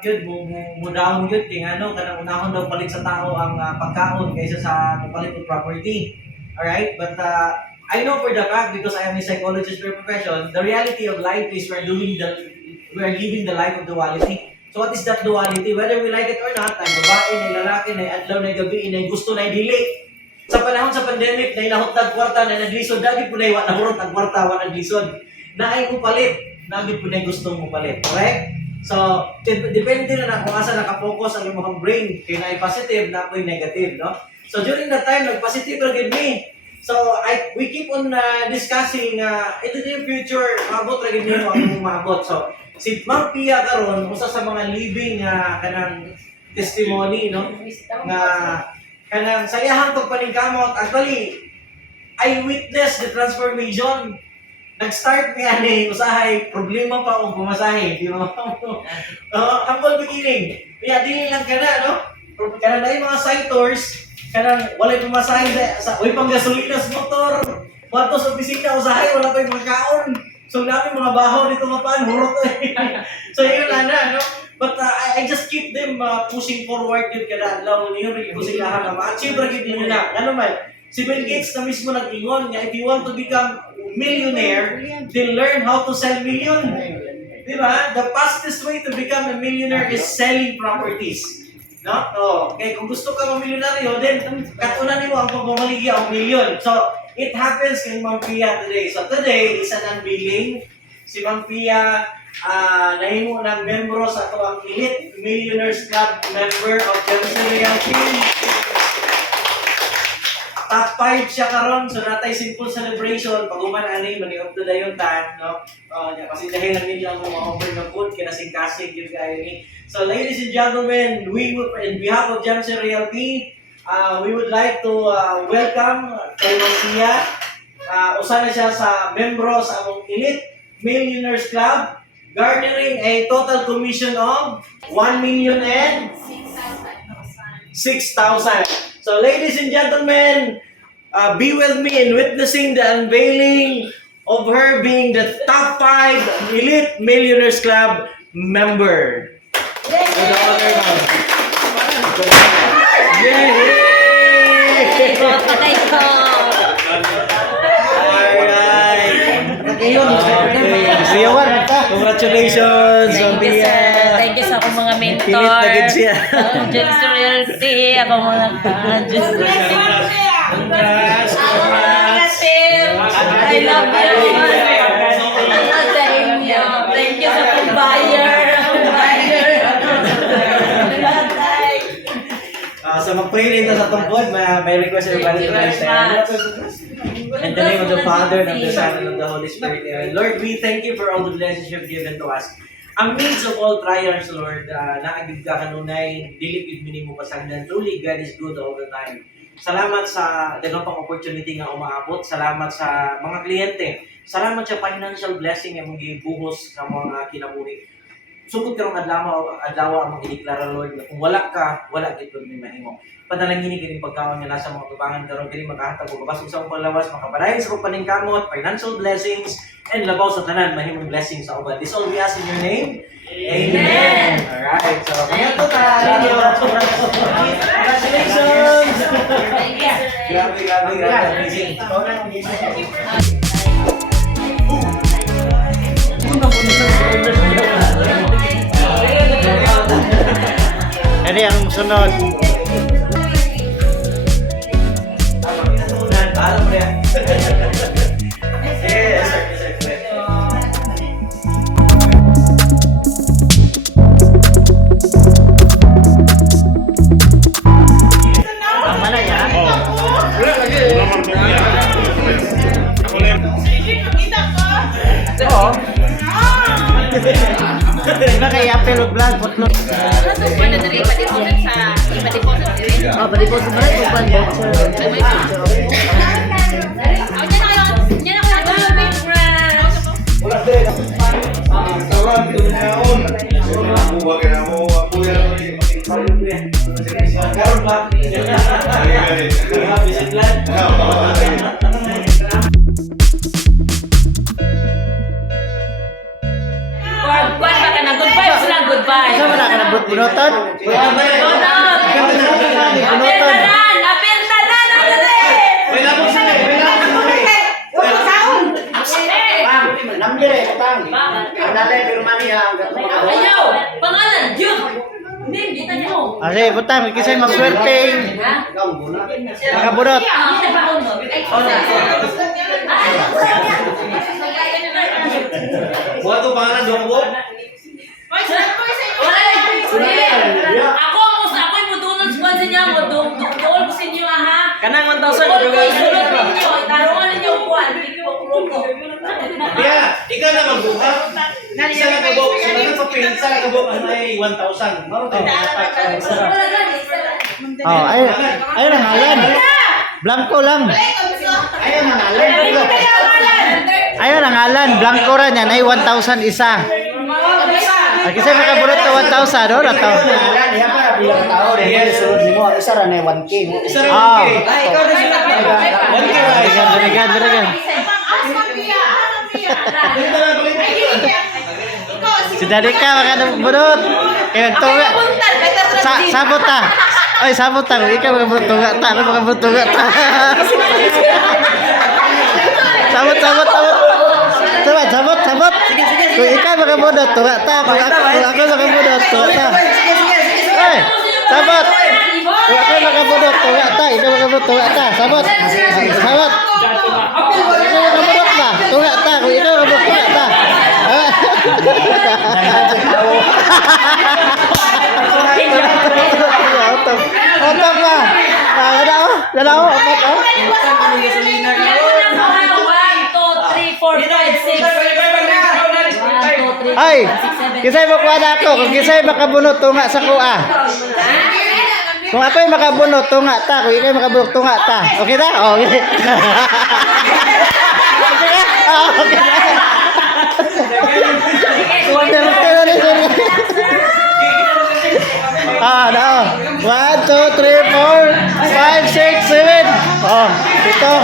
dapat yun mo down yun kay ano kanang unahon daw palit sa tao ang pagkaon kaysa sa palit ng property. Alright? But I know for the fact because I am a psychologist by profession, the reality of life is we're living the life of duality. So what is that duality? Whether we like it or not, ay babae, ay lalaki, ay adlaw, ay gabi, ay gusto, ay dili. Sa panahon sa pandemic, ay nahutag kwarta, ay naglisod, dagi po na nahurot ang kwarta, wa naglisod. Na ay upalit, dagi po na gustong upalit. Correct? So, depende na kung asa nakapokus ang imong brain. Kaya na positive, na po negative, no? So during that time, nag-positive lang me. So, we keep on discussing, ito yung future, maabot lagi niyo ang maabot. So, si Ma'am Pia karon usa sa mga living kanang testimony, no? Nga kanang sayahang pagpaningkamot. Actually, I witnessed the transformation. Nag-start niya ni usahay problema pa og pumasahe, di ba? Humble beginning. Kaya dili lang kana, no? Kanang dai mga side tours, kanang walay pumasahe sa way pang gasolina sa motor. Wato sa opisina usahay wala pa yung kaon. So namin mga bahaw dito mapan, hurot eh. So yun na, no? But I just keep them pushing forward yun kada adlaw niyo rin ko sila na ma-achieve ra gid nila. Ano man? Si Bill Gates na mismo nag-ingon nga if you want to become millionaire, then learn how to sell million. Di ba? The fastest way to become a millionaire is selling properties. No? Okay, kung gusto ka mag-milyonaryo, then katunan niyo ang pagmamaligya ang million. So, it happens kay Ma'am Pia today. So, today is an unveiling. Si Ma'am Pia, nahimo ng membro sa ito ang Elite Millionaires Club member of Jamson Realty. Top 5 siya karon, so natay simple celebration. Pag-uman ani, maniog to dayon ta, no? Kasi dahil lang nila ang mga offer ng food, kinasing-kasing yun kayo ni. So, ladies and gentlemen, we would, in behalf of Jamson Realty, we would like to welcome kay Ma'am. Usa na siya sa membro sa among Elite Millionaires Club, garnering a total commission of 1,600,000. So, ladies and gentlemen, be with me in witnessing the unveiling of her being the top 5 Elite Millionaires Club member. Congratulations, Sophia. Thank you sa akong mga mentor. Jamson Realty, akong mga Congrats. I love you. Thank you sa akong buyer. So mag-pray rin sa tungkod, may request everybody to understand. In the name of the Father, and of the Son, and of the Holy Spirit. Amen. Lord, we thank you for all the blessings you've given to us. Ang means of all trials, Lord, naagid ka kanunay, dilipid minimo pasagdan. Truly, God is good all the time. Salamat sa daghang pang opportunity nga umaabot. Salamat sa mga kliyente. Salamat sa financial blessing nga mong gibuhos sa mga kinabuhi. Sugod karong adlaw ang magideklara, Lord, na kung wala ka, wala gid ni mahimo. Panalangin kini pagkaon nga nasa mga tubangan karon kini makahatag og basig sa panglawas, makapadayon sa paningkamot, financial blessings, and labaw sa tanan mahimong blessings sa uban. This all we ask in your name. Amen. Alright, so kaya to congratulations. Grabe, amazing. Ini yang sunod. Alam mo yan. Yes, sir. Mana ya? Oh. Iba kaya pero vlog potlot. Ano diri pa-deposit sa ipa-deposit diri? Pa-deposit ba ito pa voucher? Good vibes lang, good vibes. Sa wala ka na bunutan? Bunutan. Number eh, katang. Ang dalay, pero maniya. Ayaw! Pangalan! Yun! Hindi, kita niyo. Ase, butang, kisay maswerte. Nakabunot. Buat ko pangalan doon po. Ako yung mudunod sa niya mo. Doon ko sa inyo ha. Kanang 1,000. Doon ko isulot ninyo. Tarungan ninyo kuhan. Hindi ko grupo. Kaya, ikaw na magbuha. Isa na kabok. Sa mga papel, isa na kabok ang may 1,000. Maro tayo Oh, ayun ang ngalan. Blanco lang. Ayun ang ngalan. Ayun ang ngalan. Blanco ran yan. Ay 1,000 isa. Kisay makabunot to 1,000. Oh, nato. Ngalan, ya para bilang tao deh. Sunod nimo ang isa ra na 1K. Isa rin Ah. 1K. Ay, ikaw na sila. 1K right. Berigan. Dito na balik. Si Daddy ka makabunot. Kaya tunga. Sabot ta. Oy, sabot ta. Ikaw makabunot tunga ta. Ano makabunot tunga ta? Sabot. Kung ikaw makabunot tunga ta. Kung ako makabunot tunga ta. Oy, sabot. Kung ako makabunot tunga ta. Ikaw makabunot tunga ta. Sabot. Ikaw makabunot ba? Tunga ta. Kung ikaw makabunot tunga ta. Otok na. Lalao. Otok. 1, 2, 3, 4, 5, 6. Ay, kisay makuha na ako. Kung kisay makabunot, tunga sa kuha. Kung ako'y makabunot, tunga ta. Kung ikaw'y makabunot, tunga ta. Okay na? Okay. Okay na. No. 1, 2, 3, 4, 5, 6, 7. Oh, ito.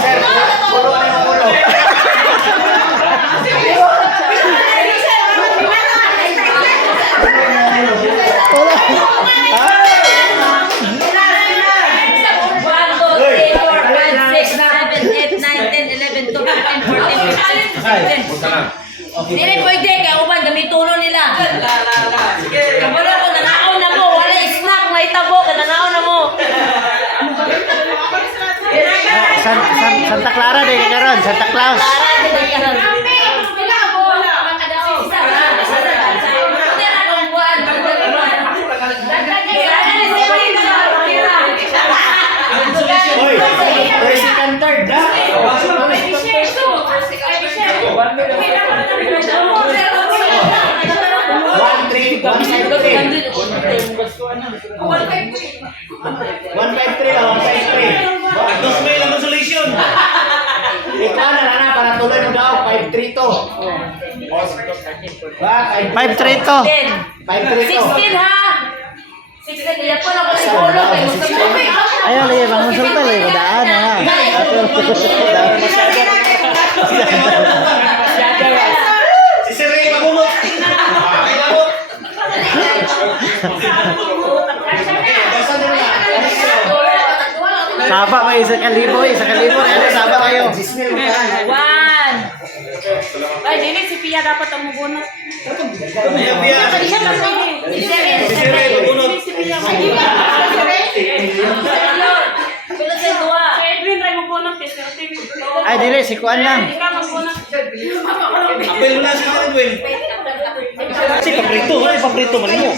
Hindi pwede, kaya uban, gamitulo nila. Kabalo ko, nanakaw na mo. Wala snack, may tabo, nanakaw na mo. Santa Clara deh karon, Santa Claus. Oy, second third dah. 1,3, 1,5,3. 1,5,3 lah, 1,5,3. Dos may lang consolation. Ikaw na para tuloy mo daw 5,3 to. Ba, 5-3 to. 5,3 to. 16 ha! 16, iya po lang ko sa ulo. Ayo lagi bangun sultan lagi daan ha. Si Sir Ray mabunot. Saba may isa kalibo. Ano saba kayo? 1. Ay, dili si Pia dapat ang mabunot. Ayan, Pia. Si Si Ray mabunot. Ay dili si Kuan lang. Apel mo na si Edwin. Si pabrito man mo.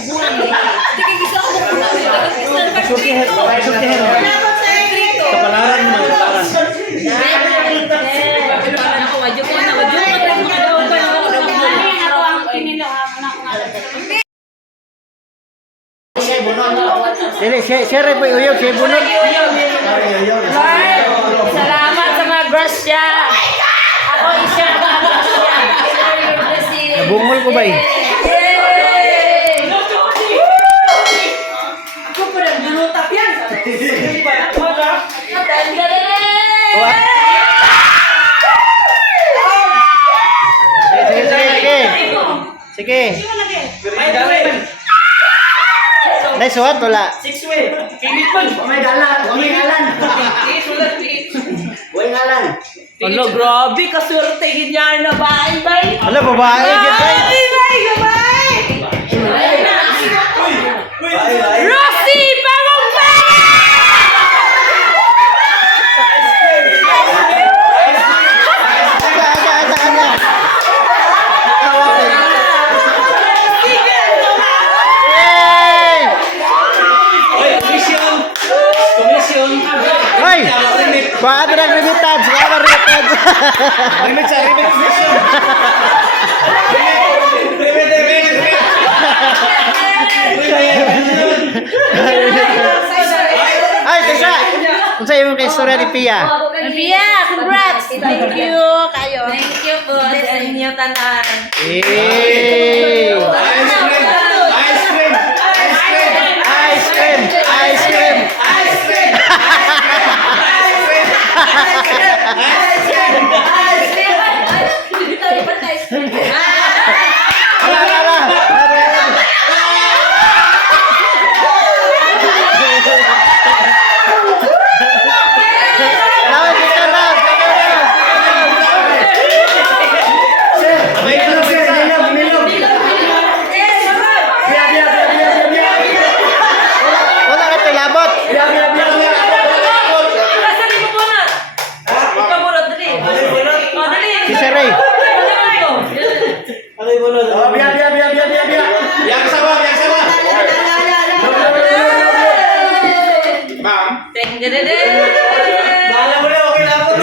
Sultihan. Kapalaran mo, kapalaran. Dili share po uyog si bunot. Salamat sa mga grasya. Ako i-share ko ang grasya. Bungol ko ba eh? Ako pa rin binutap yan. Sige. Ay, suwat, wala. 6 way. Kilit po. May galan. May galan. May galan. Ano, grabe, kaswerte niya na bahay, bay. Ala, babae. Gabay. Rosie Pangumbe! Yay! Commission. Hoy! Baka ito ng remittance. Baka remittance. Ay, Tessa! Kung sa'yo yung istorya ni Pia. Pia, congrats! Thank you kayo. Thank you po sa inyo tanan. Yay! Ice cream! Ice cream! Ala, ala, ala. Lawan kita lang. Wala ka ito labot. Si Sir Ray. Ano yung bunod? Bahala mo na, okay na ako.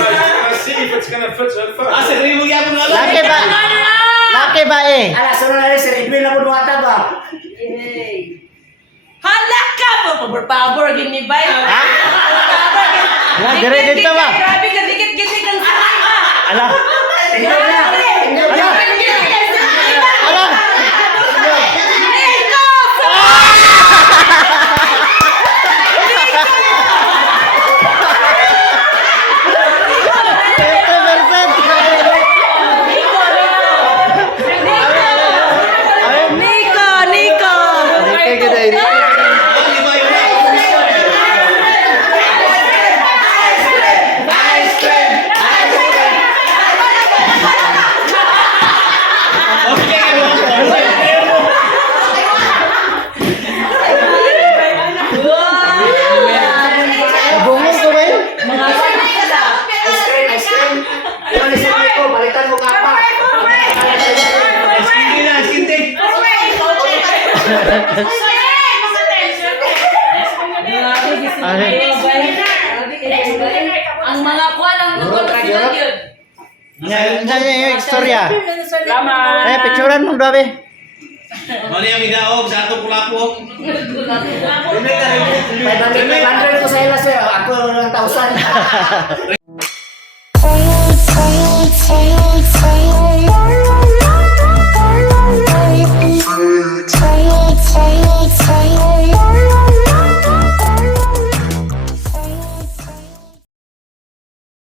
Laki ba? Laki ba eh? Ala, sunod na rin, Sir Edwin na po duwata ba? Hala ka mo! Pabor-pabor, gini ba? Ha? Wala, dire dito ba? Grabe ka, dikit-dikit ang sarang ka! Ala. Tingnan na. Ala. Ala. Nabungol ko ba yun? Ice cream. Yung isip ko, balitan mo kapa. Ang mga kwan ang nagkakaroon yun. Ano yung istorya? Salamat. Eh, picturean mo daw eh. Mali ang igaog sa atong kulapok. 500 ko sa ila, sir. Ako ng 1,000.